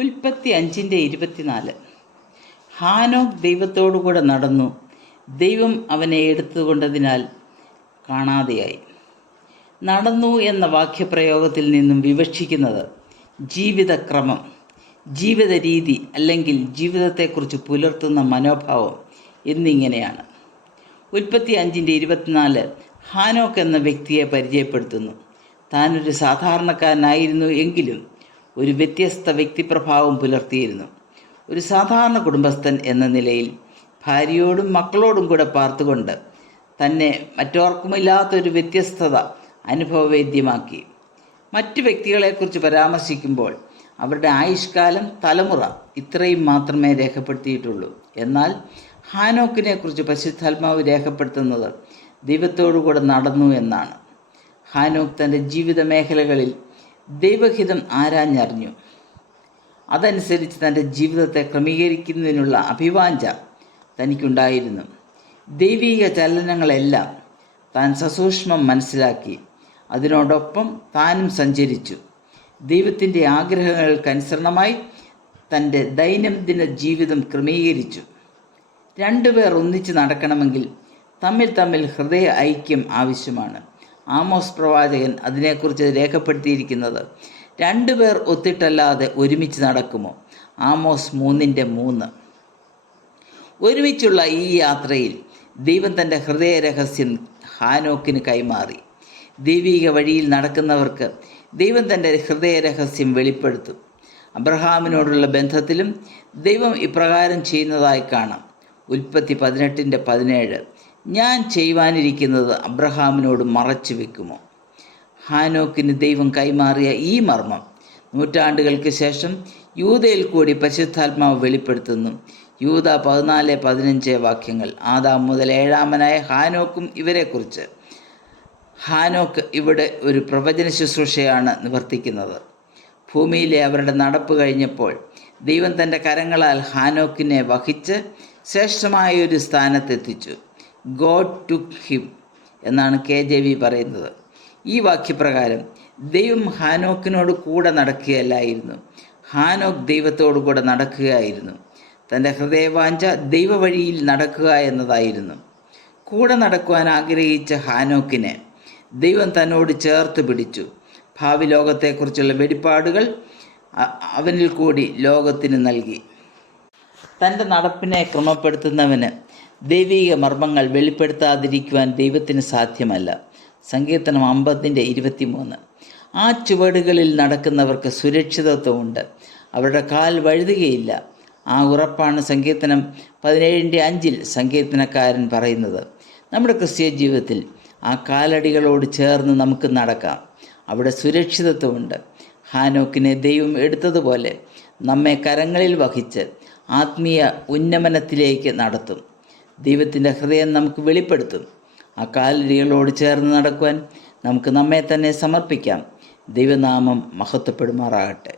ഉൽപ്പത്തി 5:24. ഹാനോക്ക് ദൈവത്തോടുകൂടെ നടന്നു, ദൈവം അവനെ എടുത്തുകൊണ്ടതിനാൽ കാണാതെയായി. നടന്നു എന്ന വാക്യപ്രയോഗത്തിൽ നിന്നും വിവക്ഷിക്കുന്നത് ജീവിതക്രമം, ജീവിത രീതി അല്ലെങ്കിൽ ജീവിതത്തെക്കുറിച്ച് പുലർത്തുന്ന മനോഭാവം എന്നിങ്ങനെയാണ്. ഉൽപ്പത്തി 5:24 ഹാനോക്ക് എന്ന വ്യക്തിയെ പരിചയപ്പെടുത്തുന്നു. താനൊരു സാധാരണക്കാരനായിരുന്നു എങ്കിലും ഒരു വ്യത്യസ്ത വ്യക്തിപ്രഭാവം പുലർത്തിയിരുന്നു. ഒരു സാധാരണ കുടുംബസ്ഥൻ എന്ന നിലയിൽ ഭാര്യയോടും മക്കളോടും കൂടെ പാർത്തുകൊണ്ട് തന്നെ മറ്റാർക്കുമില്ലാത്തൊരു വ്യത്യസ്തത അനുഭവവേദ്യമാക്കി. മറ്റു വ്യക്തികളെക്കുറിച്ച് പരാമർശിക്കുമ്പോൾ അവരുടെ ആയുഷ്കാലം, തലമുറ ഇത്രയും മാത്രമേ രേഖപ്പെടുത്തിയിട്ടുള്ളൂ. എന്നാൽ ഹാനോക്കിനെ കുറിച്ച് പരിശുദ്ധാത്മാവ് രേഖപ്പെടുത്തുന്നത് ദൈവത്തോടുകൂടെ നടന്നു എന്നാണ്. ഹാനോക്ക് തൻ്റെ ജീവിത മേഖലകളിൽ ദൈവഹിതം ആരാഞ്ഞറിഞ്ഞു. അതനുസരിച്ച് തൻ്റെ ജീവിതത്തെ ക്രമീകരിക്കുന്നതിനുള്ള അഭിവാഞ്ച തനിക്കുണ്ടായിരുന്നു. ദൈവിക ചലനങ്ങളെല്ലാം താൻ സസൂക്ഷ്മം മനസ്സിലാക്കി അതിനോടൊപ്പം താനും സഞ്ചരിച്ചു. ദൈവത്തിൻ്റെ ആഗ്രഹങ്ങൾക്കനുസരണമായി തൻ്റെ ദൈനംദിന ജീവിതം ക്രമീകരിച്ചു. രണ്ടുപേർ ഒന്നിച്ച് നടക്കണമെങ്കിൽ തമ്മിൽ ഹൃദയ ഐക്യം ആവശ്യമാണ്. ആമോസ് പ്രവാചകൻ അതിനെക്കുറിച്ച് രേഖപ്പെടുത്തിയിരിക്കുന്നത്, രണ്ടുപേർ ഒത്തിട്ടല്ലാതെ ഒരുമിച്ച് നടക്കുമോ? ആമോസ് 3:3. ഒരുമിച്ചുള്ള ഈ യാത്രയിൽ ദൈവം തൻ്റെ ഹൃദയ രഹസ്യം ഹാനോക്കിന് കൈമാറി. ദൈവിക വഴിയിൽ നടക്കുന്നവർക്ക് ദൈവം തൻ്റെ ഹൃദയ രഹസ്യം വെളിപ്പെടുത്തും. അബ്രഹാമിനോടുള്ള ബന്ധത്തിലും ദൈവം ഇപ്രകാരം ചെയ്യുന്നതായി കാണാം. ഉൽപ്പത്തി 18:17 ഞാൻ ചെയ്യുവാനിരിക്കുന്നത് അബ്രഹാമിനോട് മറച്ചു വെക്കുമോ? ഹാനോക്കിന് ദൈവം കൈമാറിയ ഈ മർമ്മം നൂറ്റാണ്ടുകൾക്ക് ശേഷം യൂദയിൽ കൂടി പരിശുദ്ധാത്മാവ് വെളിപ്പെടുത്തുന്നു. യൂദ 14:15 വാക്യങ്ങൾ. ആദാം മുതൽ ഏഴാമനായ ഹാനോക്കും ഇവരെക്കുറിച്ച്. ഹാനോക്ക് ഇവിടെ ഒരു പ്രവചന ശുശ്രൂഷയാണ് നിവർത്തിക്കുന്നത്. ഭൂമിയിലെ അവരുടെ നടപ്പ് കഴിഞ്ഞപ്പോൾ ദൈവം തൻ്റെ കരങ്ങളാൽ ഹാനോക്കിനെ വഹിച്ച് ശ്രേഷ്ഠമായ ഒരു സ്ഥാനത്തെത്തിച്ചു. ഗോഡ് ടുക്ക് ഹിം എന്നാണ് KJV പറയുന്നത്. ഈ വാക്യപ്രകാരം ദൈവം ഹാനോക്കിനോട് കൂടെ നടക്കുകയല്ലായിരുന്നു, ഹാനോക്ക് ദൈവത്തോടു കൂടെ നടക്കുകയായിരുന്നു. തൻ്റെ ഹൃദയവാഞ്ച ദൈവവഴിയിൽ നടക്കുക എന്നതായിരുന്നു. കൂടെ നടക്കുവാൻ ആഗ്രഹിച്ച ഹാനോക്കിനെ ദൈവം തന്നോട് ചേർത്ത് പിടിച്ചു. ഭാവി ലോകത്തെക്കുറിച്ചുള്ള വെളിപ്പാടുകൾ അവനിൽ കൂടി ലോകത്തിന് നൽകി. തൻ്റെ നടപ്പിനെ ക്രമപ്പെടുത്തുന്നവന് ദൈവിക മർമ്മങ്ങൾ വെളിപ്പെടുത്താതിരിക്കുവാൻ ദൈവത്തിന് സാധ്യമല്ല. സങ്കീർത്തനം 50:23. ആ ചുവടുകളിൽ നടക്കുന്നവർക്ക് സുരക്ഷിതത്വമുണ്ട്, അവരുടെ കാൽ വഴുതുകയില്ല. ആ ഉറപ്പാണ് സങ്കീർത്തനം 17:5 സങ്കീർത്തനക്കാരൻ പറയുന്നത്. നമ്മുടെ ക്രിസ്തീയ ജീവിതത്തിൽ ആ കാലടികളോട് ചേർന്ന് നമുക്ക് നടക്കാം, അവിടെ സുരക്ഷിതത്വമുണ്ട്. ഹാനോക്കിനെ ദൈവം എടുത്തതുപോലെ നമ്മെ കരങ്ങളിൽ വഹിച്ച് ആത്മീയ ഉന്നമനത്തിലേക്ക് നടത്തും. ദൈവത്തിൻ്റെ ഹൃദയം നമുക്ക് വെളിപ്പെടുത്തും. ആ കാലടികളോട് ചേർന്ന് നടക്കുവാൻ നമുക്ക് നമ്മെ തന്നെ സമർപ്പിക്കാം. ദൈവനാമം മഹത്വപ്പെടുമാറാകട്ടെ.